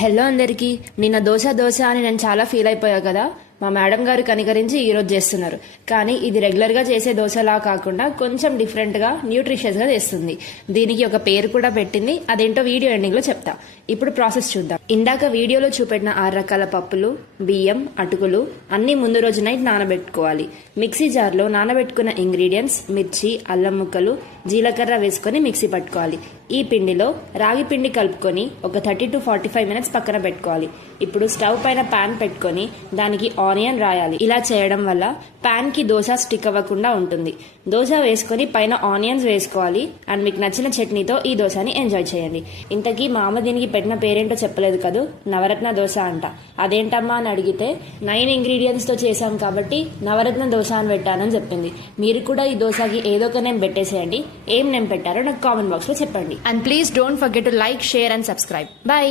Hello అందరికీ. నిన్న దోశ అని నేను చాలా ఫీల్ అయిపోయా కదా. మా మేడం గారు కనికరించి ఈరోజు చేస్తున్నారు. కానీ ఇది రెగ్యులర్గా చేసే దోశలా కాకుండా కొంచెం డిఫరెంట్గా న్యూట్రిషియస్గా చేస్తుంది. దీనికి ఒక పేరు కూడా పెట్టింది. అదేంటో వీడియో ఎండింగ్లో చెప్తా. ఇప్పుడు ప్రాసెస్ చూద్దాం. ఇందాక వీడియోలో చూపెట్టిన 6 రకాల పప్పులు, బియ్యం, అటుకులు అన్నీ ముందు రోజు నైట్ నానబెట్టుకోవాలి. మిక్సీ జార్లో నానబెట్టుకున్న ఇంగ్రీడియంట్స్ మిర్చి, అల్లం ముక్కలు, జీలకర్ర వేసుకొని మిక్సీ పట్టుకోవాలి. ఈ పిండిలో రాగి పిండి కలుపుకొని ఒక 30 to 45 minutes పక్కన పెట్టుకోవాలి. ఇప్పుడు స్టవ్ పైన ప్యాన్ పెట్టుకొని దానికి ఆనియన్ రాయాలి. ఇలా చేయడం వల్ల ప్యాన్ కి దోశ స్టిక్ అవ్వకుండా ఉంటుంది. దోశ వేసుకొని పైన ఆనియన్స్ వేసుకోవాలి. అండ్ మీకు నచ్చిన చట్నీతో ఈ దోశని ఎంజాయ్ చేయండి. ఇంతకీ మా అమ్మ దీనికి పెట్టిన పేరేంటో చెప్పలేదు కదూ. నవరత్న దోశ అంట. అదేంటమ్మా అని అడిగితే 9 ingredients తో చేశాం కాబట్టి నవరత్న దోశ అని పెట్టానని చెప్పింది. మీరు కూడా ఈ దోశకి ఏదో ఒక నేమ్ పెట్టేసేయండి. ఏం నేమ్ పెట్టారో నాకు కామెంట్ బాక్స్ లో చెప్పండి. And please don't forget to like, share and subscribe. By.